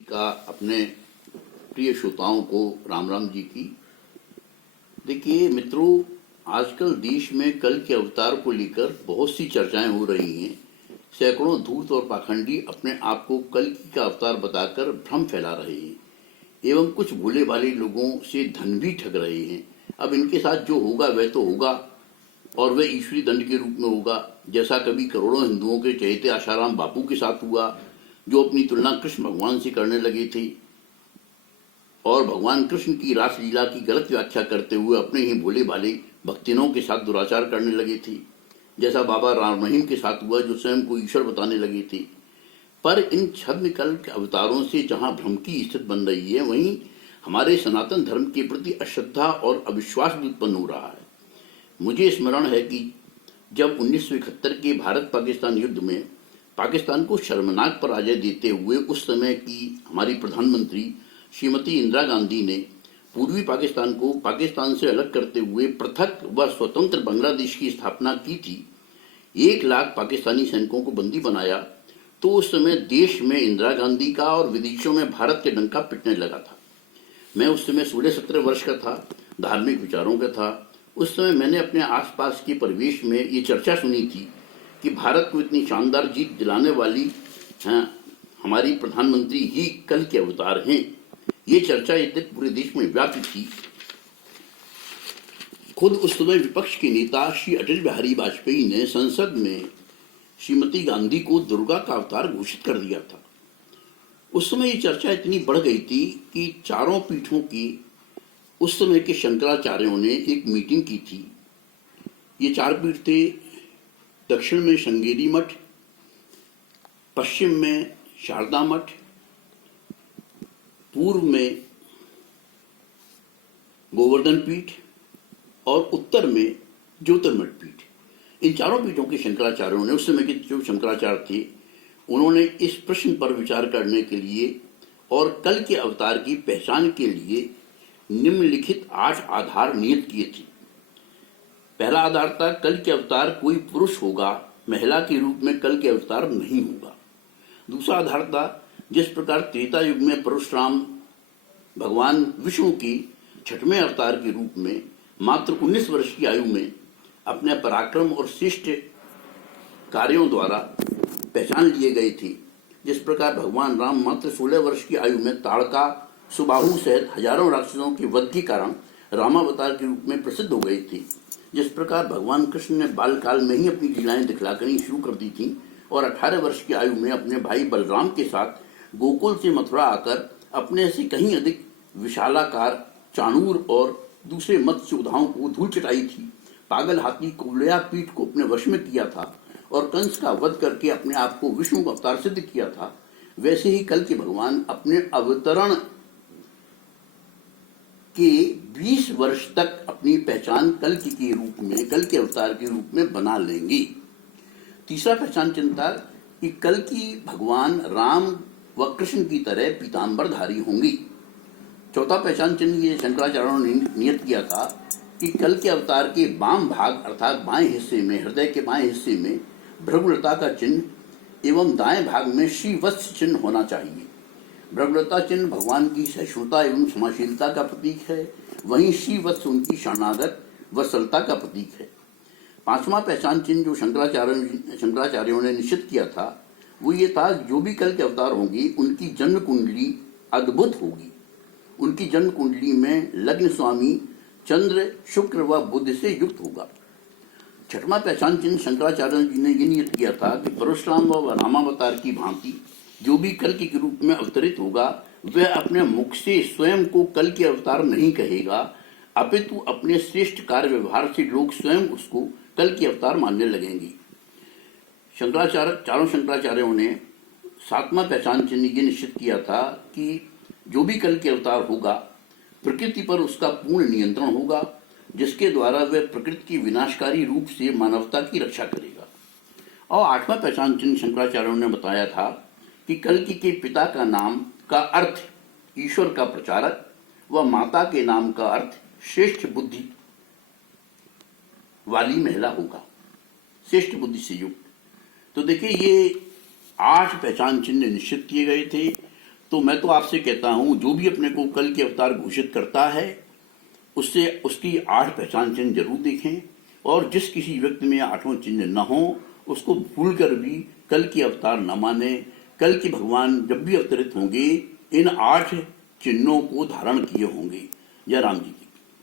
का अपने प्रिय श्रोताओं को राम राम जी की। देखिए मित्रों, आजकल देश में कल के अवतार को लेकर बहुत सी चर्चाएं हो रही हैं। सैकड़ों धूर्त और पाखंडी अपने आप को कल की का अवतार बताकर भ्रम फैला रहे हैं एवं कुछ भोले भाले लोगों से धन भी ठग रहे हैं। अब इनके साथ जो होगा वह तो होगा और वह ईश्वरी दंड के रूप में होगा, जैसा कभी करोड़ों हिंदुओं के चहेते आशाराम बापू के साथ हुआ, जो अपनी तुलना कृष्ण भगवान से करने लगे थे और भगवान कृष्ण की रासलीला की गलत व्याख्या करते हुए अपने ही भोले भाले भक्तिनों के साथ दुराचार करने लगे थे, जैसा बाबा राम रहीम के साथ हुआ जो स्वयं को ईश्वर बताने लगे थे। पर इन छद्म कल के अवतारों से जहां भ्रम की स्थिति बन रही है, वहीं हमारे सनातन धर्म के प्रति अश्रद्धा और अविश्वास भी उत्पन्न हो रहा है। मुझे स्मरण है कि जब 1971 के भारत पाकिस्तान युद्ध में पाकिस्तान को शर्मनाक पराजय देते हुए उस समय की हमारी प्रधानमंत्री श्रीमती इंदिरा गांधी ने पूर्वी पाकिस्तान को पाकिस्तान से अलग करते हुए पृथक व स्वतंत्र बांग्लादेश की स्थापना की थी, 1 लाख पाकिस्तानी सैनिकों को बंदी बनाया, तो उस समय देश में इंदिरा गांधी का और विदेशों में भारत के डंका पिटने लगा था। मैं उस समय 16-17 वर्ष का था, धार्मिक विचारों का था। उस समय मैंने अपने आसपास के परिवेश में ये चर्चा सुनी थी कि भारत को इतनी शानदार जीत दिलाने वाली हमारी प्रधानमंत्री ही कल के अवतार हैं। ये चर्चा यद्यपि पूरे देश में व्याप्त थी। खुद उस समय विपक्ष के नेता श्री अटल बिहारी वाजपेयी ने संसद में श्रीमती गांधी को दुर्गा का अवतार घोषित कर दिया था। उस समय ये चर्चा इतनी बढ़ गई थी कि चारों पीठों की उस समय के शंकराचार्यों ने एक मीटिंग की थी। ये 4 पीठ थे, दक्षिण में श्रृंगेरी मठ, पश्चिम में शारदा मठ, पूर्व में गोवर्धन पीठ और उत्तर में ज्योतिर्मठ पीठ। इन चारों पीठों के शंकराचार्यों ने, उस समय के जो शंकराचार्य थे, उन्होंने इस प्रश्न पर विचार करने के लिए और कल के अवतार की पहचान के लिए निम्नलिखित 8 आधार नियत किए थे। पहला आधार था, कल के अवतार कोई पुरुष होगा, महिला के रूप में कल के अवतार नहीं होगा। दूसरा आधार था, जिस प्रकार त्रेता युग में परशुराम भगवान विष्णु की 6वें अवतार के रूप में मात्र 19 वर्ष की आयु में अपने पराक्रम और श्रेष्ठ कार्यों द्वारा पहचान लिए गए थे, जिस प्रकार भगवान राम मात्र 16 वर्ष की आयु में ताड़का सुबाहु सहित हजारों राक्षसों के वध के कारण रामावतार के रूप में प्रसिद्ध हो गए थे, जिस प्रकार भगवान कृष्ण ने बाल काल में ही अपनी लीलाएं दिखलाकर शुरू कर दी थी और 18 वर्ष की आयु में अपने भाई बलराम के साथ गोकुल से मथुरा आकर अपने से कहीं अधिक विशालाकार चाणूर और दूसरे मत्स्य योद्धाओं को धूल चटाई थी। पागल हाथी कुवलया पीठ को अपने वश में किया था और कंस का वध करके अपने आप को विष्णु का अवतार सिद्ध किया था। वैसे ही कल के भगवान अपने अवतरण के 20 वर्ष तक अपनी पहचान कल के रूप में, कल के अवतार के रूप में बना लेंगे। तीसरा पहचान चिन्ह था कि कल की भगवान राम व कृष्ण की तरह पीताम्बरधारी होंगी। चौथा पहचान चिन्ह ये शंकराचार्यों ने नियत किया था कि कल के अवतार के वाम भाग अर्थात बाएं हिस्से में, हृदय के बाएं हिस्से में भृगुलता का चिन्ह एवं दाएं भाग में श्रीवत्स चिन्ह होना चाहिए। भृगुलता चिन्ह भगवान की सहिष्णुता एवं क्षमाशीलता का प्रतीक है, वहीं श्रीवत्स उनकी शरणागत वत्सलता का प्रतीक है। 5वां पहचान चिन्ह जो शंकराचार्यों ने निश्चित किया था वो ये था, जो भी कल के अवतार होंगी उनकी जन्म कुंडली अद्भुत होगी। उनकी जन्म कुंडली में लग्न स्वामी चंद्र, शुक्र व बुध से युक्त होगा। 6वां पहचान चिन्ह शंकराचार्य जी ने यह नियत किया था कि परशुराम व रामावतार की भांति जो भी कल के रूप में अवतरित होगा वह अपने मुख से स्वयं को कल के अवतार नहीं कहेगा, अपितु अपने श्रेष्ठ कार्य व्यवहार से लोग स्वयं उसको कल के अवतार मानने लगेंगे। चारों शंकराचार्यों ने 7वां पहचान चिन्ह ये निश्चित किया था कि जो भी कल के अवतार होगा प्रकृति पर उसका पूर्ण नियंत्रण होगा, जिसके द्वारा वह प्रकृति की विनाशकारी रूप से मानवता की रक्षा करेगा। और 8वां पहचान चिन्ह शंकराचार्यों ने बताया था कि कल्कि के पिता का नाम का अर्थ ईश्वर का प्रचारक व माता के नाम का अर्थ श्रेष्ठ बुद्धि वाली महिला होगा, श्रेष्ठ बुद्धि से युक्त। तो देखिए ये 8 पहचान चिन्ह निश्चित किए गए थे। तो मैं तो आपसे कहता हूं, जो भी अपने को कल के अवतार घोषित करता है उससे उसकी 8 पहचान चिन्ह जरूर देखें, और जिस किसी व्यक्ति में 8वां चिन्ह न हो उसको भूल कर भी कल के अवतार न माने। कल के भगवान जब भी अवतरित होंगे इन 8 चिन्हों को धारण किए होंगे। जय राम जी की।